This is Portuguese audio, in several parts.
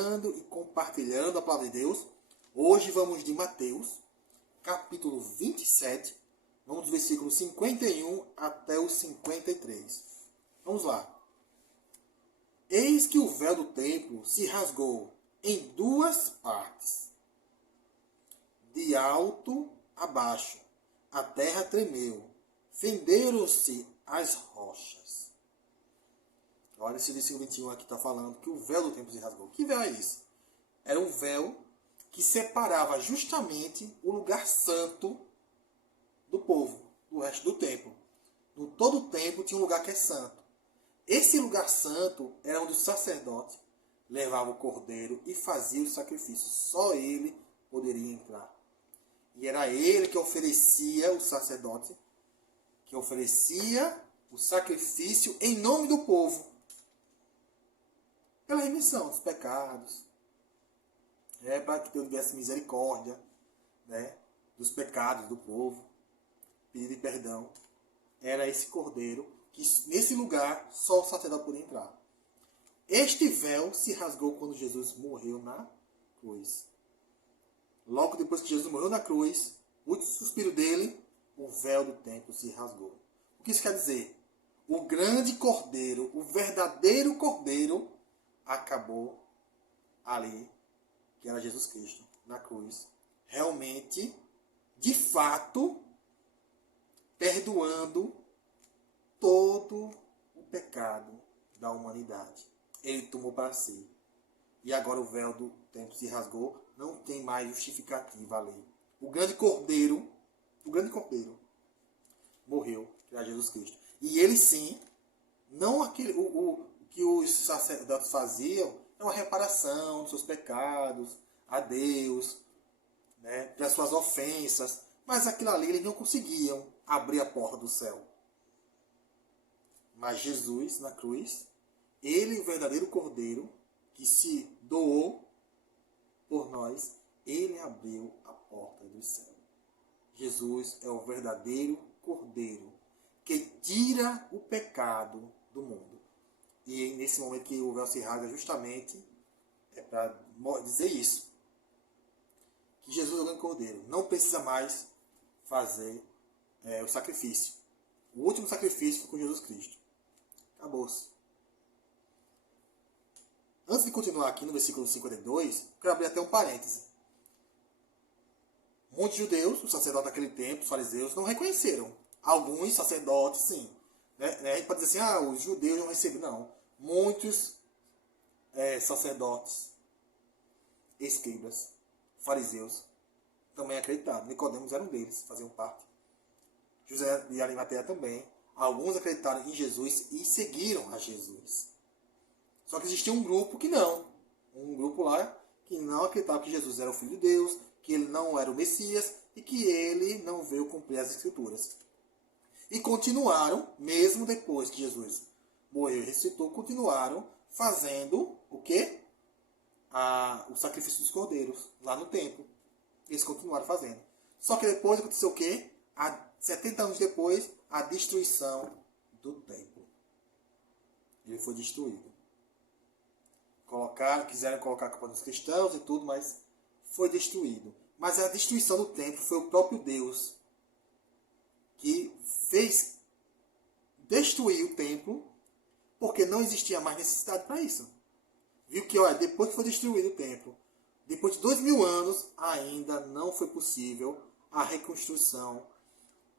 meditando e compartilhando a palavra de Deus. Hoje vamos de Mateus, capítulo 27, vamos do versículo 51 até o 53. Vamos lá. Eis que o véu do templo se rasgou em duas partes, de alto a baixo. A terra tremeu, fenderam-se as rochas. Olha, esse versículo 21 aqui está falando que o véu do templo se rasgou. Que véu é esse? Era um véu que separava justamente o lugar santo do povo, do resto do templo. No todo o templo tinha um lugar que é santo. Esse lugar santo era onde o sacerdote levava o cordeiro e fazia o sacrifício. Só ele poderia entrar. E era ele que oferecia, o sacerdote, que oferecia o sacrifício em nome do povo. Pela remissão dos pecados. Para que Deus tivesse misericórdia, dos pecados do povo. Pedido de perdão. Era esse cordeiro que nesse lugar só o sacerdote podia entrar. Este véu se rasgou quando Jesus morreu na cruz. Logo depois que Jesus morreu na cruz, o último suspiro dele, o véu do templo se rasgou. O que isso quer dizer? O grande cordeiro, o verdadeiro cordeiro, acabou ali, que era Jesus Cristo, na cruz. Realmente, de fato, perdoando todo o pecado da humanidade. Ele tomou para si. E agora o véu do templo se rasgou, não tem mais justificativa ali. O grande cordeiro morreu, que era Jesus Cristo. E ele sim, não aquele, o que os sacerdotes faziam, é uma reparação dos seus pecados, a Deus, das suas ofensas, mas aquilo ali eles não conseguiam abrir a porta do céu. Mas Jesus, na cruz, ele, o verdadeiro cordeiro, que se doou por nós, ele abriu a porta do céu. Jesus é o verdadeiro cordeiro que tira o pecado do mundo. E nesse momento que o véu se rasga, justamente é para dizer isso. Que Jesus é o grande cordeiro. Não precisa mais fazer o sacrifício. O último sacrifício foi com Jesus Cristo. Acabou-se. Antes de continuar aqui no versículo 52, quero abrir até um parêntese. Muitos judeus, os sacerdotes daquele tempo, os fariseus, não reconheceram. Alguns sacerdotes, sim. A gente pode dizer assim, os judeus não receberam. Não. Muitos sacerdotes, escribas, fariseus, também acreditaram. Nicodemos era um deles, faziam parte. José de Arimateia também. Alguns acreditaram em Jesus e seguiram a Jesus. Só que existia um grupo que não. Um grupo lá que não acreditava que Jesus era o Filho de Deus, que ele não era o Messias e que ele não veio cumprir as Escrituras. E continuaram, mesmo depois que Jesus morreu e ressuscitou, continuaram fazendo o quê? O sacrifício dos cordeiros, lá no templo. Eles continuaram fazendo. Só que depois aconteceu o quê? 70 anos depois, a destruição do templo. Ele foi destruído. Quiseram colocar a culpa nos cristãos e tudo, mas foi destruído. Mas a destruição do templo foi o próprio Deus que fez destruir o templo, porque não existia mais necessidade para isso. Viu que, depois que foi destruído o templo, depois de 2000 anos, ainda não foi possível a reconstrução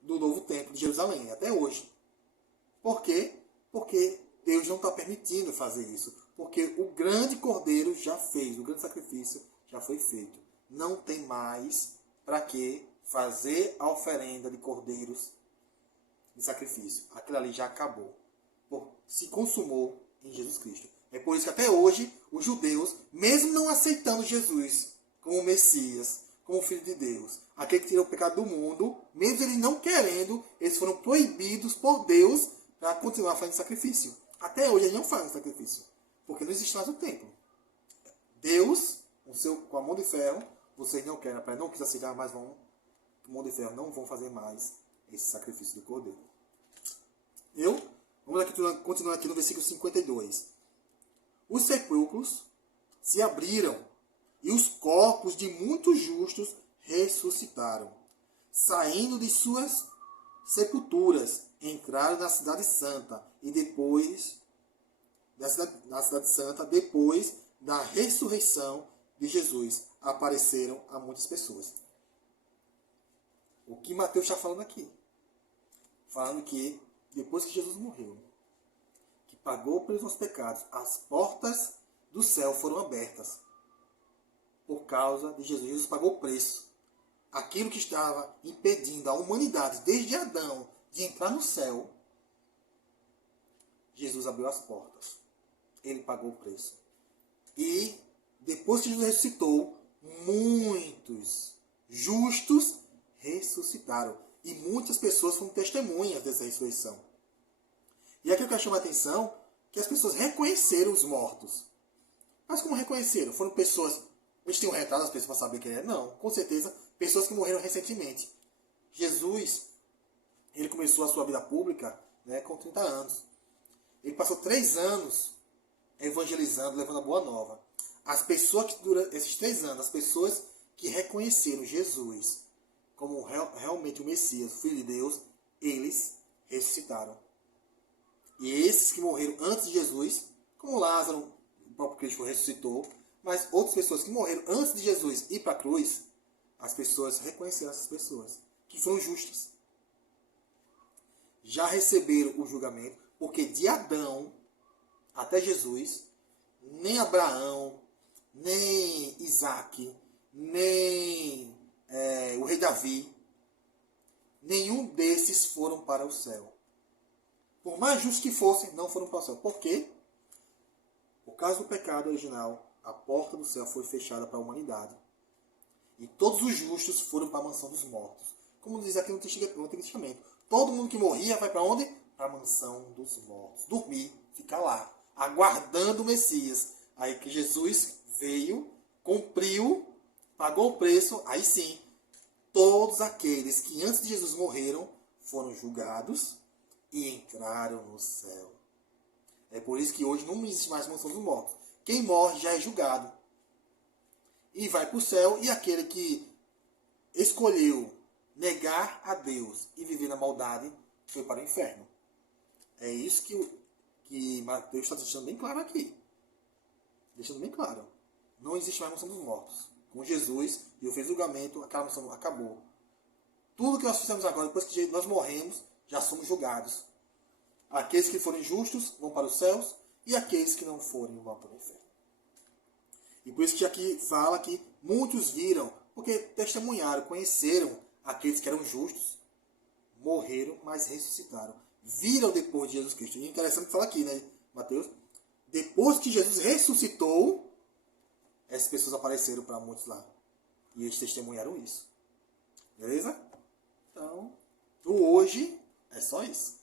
do novo templo de Jerusalém, até hoje. Por quê? Porque Deus não está permitindo fazer isso. Porque o grande cordeiro já fez, o grande sacrifício já foi feito. Não tem mais para que fazer a oferenda de cordeiros de sacrifício. Aquilo ali já acabou. Se consumou em Jesus Cristo. É por isso que até hoje os judeus, mesmo não aceitando Jesus como Messias, como Filho de Deus, aquele que tirou o pecado do mundo, mesmo eles não querendo, eles foram proibidos por Deus para continuar fazendo sacrifício. Até hoje eles não fazem sacrifício, porque não existe mais o templo. Deus, com a mão de ferro, vocês não querem, não quis aceitar, mas com a mão de ferro não vão fazer mais esse sacrifício do cordeiro. Vamos aqui, continuar aqui no versículo 52. Os sepulcros se abriram e os corpos de muitos justos ressuscitaram. Saindo de suas sepulturas, entraram na cidade santa e depois na cidade santa, depois da ressurreição de Jesus, apareceram a muitas pessoas. O que Mateus está falando aqui? Falando que depois que Jesus morreu, que pagou pelos nossos pecados, as portas do céu foram abertas por causa de Jesus. Jesus pagou o preço. Aquilo que estava impedindo a humanidade, desde Adão, de entrar no céu, Jesus abriu as portas. Ele pagou o preço. E depois que Jesus ressuscitou, muitos justos ressuscitaram. E muitas pessoas foram testemunhas dessa ressurreição. E aqui eu quero chamar a atenção que as pessoas reconheceram os mortos. Mas como reconheceram? Foram pessoas... Eles tinham retrato as pessoas para saber quem era? Não, com certeza, pessoas que morreram recentemente. Jesus, ele começou a sua vida pública, né, com 30 anos. Ele passou 3 anos evangelizando, levando a boa nova. As pessoas que, durante esses 3 anos, as pessoas que reconheceram Jesus como realmente o Messias, o Filho de Deus, eles ressuscitaram. E esses que morreram antes de Jesus, como Lázaro, o próprio Cristo ressuscitou, mas outras pessoas que morreram antes de Jesus ir para a cruz, as pessoas reconheceram essas pessoas, que foram justas. Já receberam o julgamento, porque de Adão até Jesus, nem Abraão, nem Isaac, nem o rei Davi, nenhum desses foram para o céu. Por mais justos que fossem, não foram para o céu. Por quê? Por causa do pecado original, a porta do céu foi fechada para a humanidade. E todos os justos foram para a mansão dos mortos. Como diz aqui no Antigo Testamento. Todo mundo que morria vai para onde? Para a mansão dos mortos. Dormir, ficar lá, aguardando o Messias. Aí que Jesus veio, cumpriu, pagou o preço, aí sim, todos aqueles que antes de Jesus morreram foram julgados e entraram no céu. É por isso que hoje não existe mais mansão dos mortos. Quem morre já é julgado e vai para o céu, e aquele que escolheu negar a Deus e viver na maldade foi para o inferno. É isso que Mateus está deixando bem claro aqui. Deixando bem claro. Não existe mais mansão dos mortos. Com Jesus, Deus fez o julgamento, aquela mansão acabou. Tudo que nós fizemos agora, depois que nós morremos, já somos julgados. Aqueles que forem justos vão para os céus, e aqueles que não forem vão para o inferno. E por isso que aqui fala que muitos viram, porque testemunharam, conheceram aqueles que eram justos, morreram, mas ressuscitaram. Viram depois de Jesus Cristo. E é interessante falar aqui, né, Mateus? Depois que Jesus ressuscitou, essas pessoas apareceram para muitos lá. E eles testemunharam isso. Beleza? Então, do hoje é só isso.